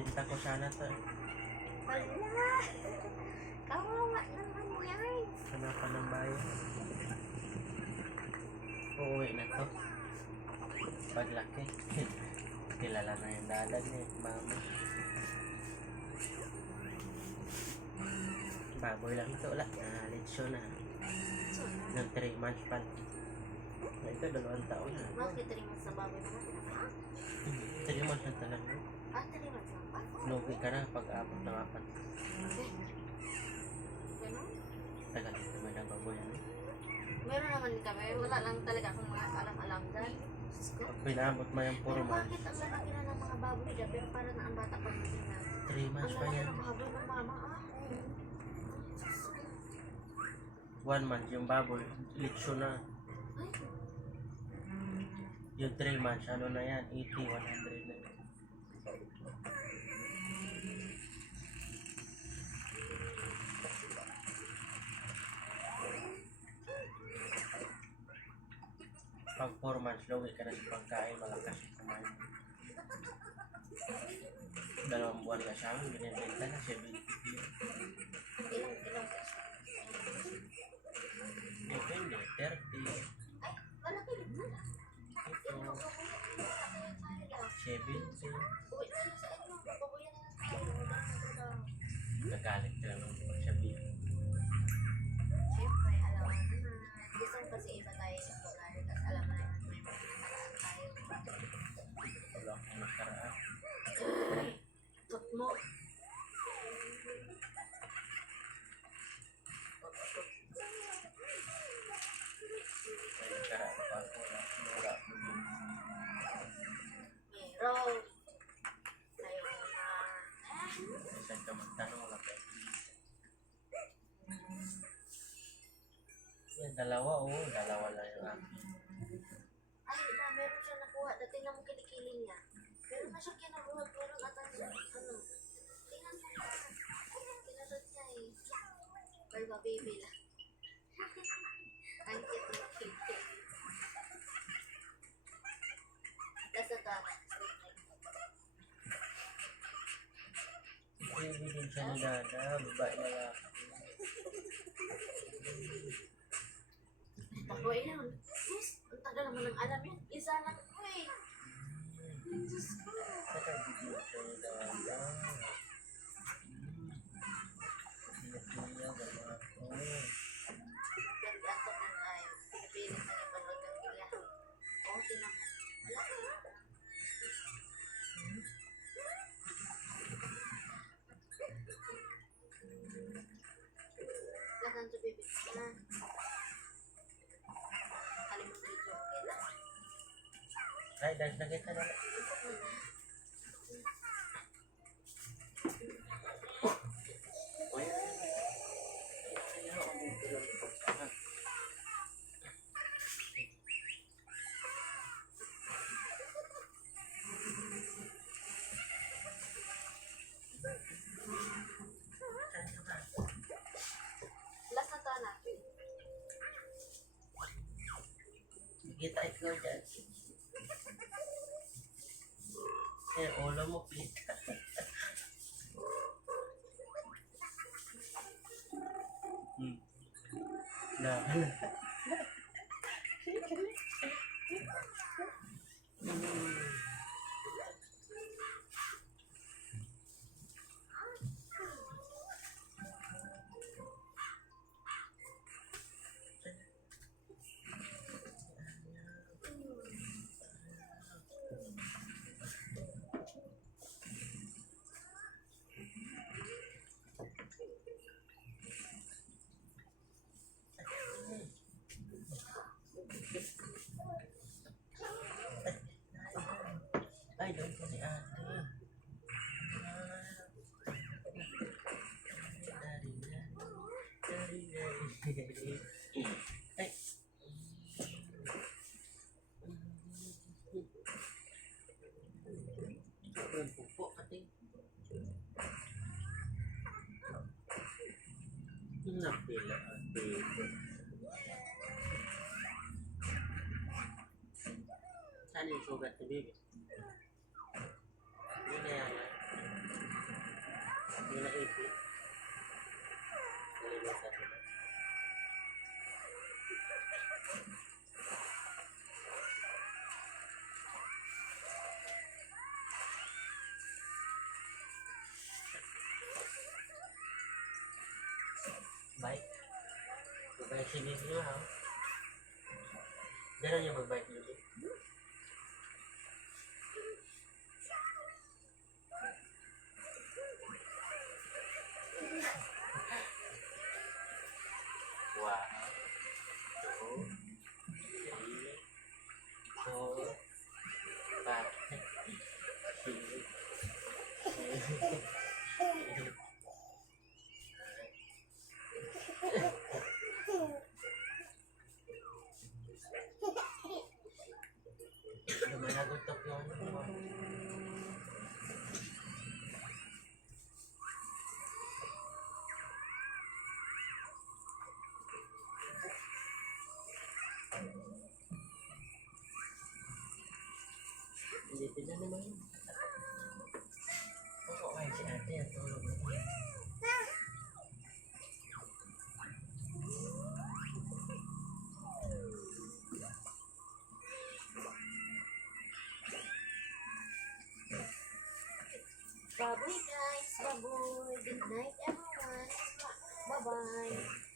Ibinta ko sana to. Wala. Kawawa naman yan. Hanapan ng bayan. Uuwi na to. Paglaki. Kilala na yung dadan eh, mama. Baboy lang ito, wala. Lechon na. Ng 3 months pa. Ito, 2 taon na. Bakit 3 months sa baboy naman pinaka? 3 months na talaga. 3 months lang pa? Lugi ka na pag-abot ng 4. Ganun? Tagal ito may nababoy ano. Meron naman kami. Wala lang talaga akong mga alam-alam dyan. Diyos ko. Pag pinabot mo yung puro Pero months, bakit ang lalaki na ng mga baboy dyan? Pero parang na ang bata pa rin na. 3 months Ang pa lalaki yan. ng baboy ng mama 1 month yung baboy, lechon na. Yung 3 months, ano na yan, 80, 100 na. Pag 4 months, luwi ka na sa pagkain, malakas yung kumain. 2 buwan na siya, binibenta na siya. Ilang peso? Depende, 30. Ay, malaki rin na. Ito, Ilang baboy yan? 70. Uwi na lang sa inyo. Baboyan na lang tayo. Nagalit ka lang sa bibi. Siyempre, alam mo na. Gusto ko kasi iba tayo sa lugar. Tapos alam mo na may mga nakaraan tayo. Wala akong nakaraan. Tot mo. May nakaraan pa ako. Wala akong Meron. Tayo na. saan ka magtanong, wala kayo. Yan, dalawa lang yung akin. Ay, meron siya nakuha. Dati na mo kilikili niya. Meron na siya kinabuhat. Meron ata siya. Ano? Tingnan mo na. Kinarot niya eh. Pero baby lang. Ang cute na cute. Tapos ito ako. Baby din siya ni Dada, babae na lang. Bago yun. Yes, ang tagal naman ng alam yan. Isa lang ko eh. Diyos ko. Nakabigyan siya ni Dada. Pinapilya, gano'n ako. Ganda ako ng ay. Pinipilit na yung panood ng ila. Oo, tinan mo. Wala ko yun. Lasan to bibig na. Kalimang video. Okay na. Ay, dahil nakita na. Last na to na. Kita ikaw dyan. Eh, ulo mo, pita. Na. Ay, doon po si ate. Ay. Sobrang pupo, ate. Napila, ate. Saan yung sugat ni baby? Yun na yan. Ay, sige nyo ha. Diyan yung magbike dito. Wow. 2, 3, 4, 5, 6, Lumanagutok yung ano mo. Hindi pila naman yun. Oo, ay si ate at tulog na niya. Baboy guys, baboy. Good night everyone. Bye-bye.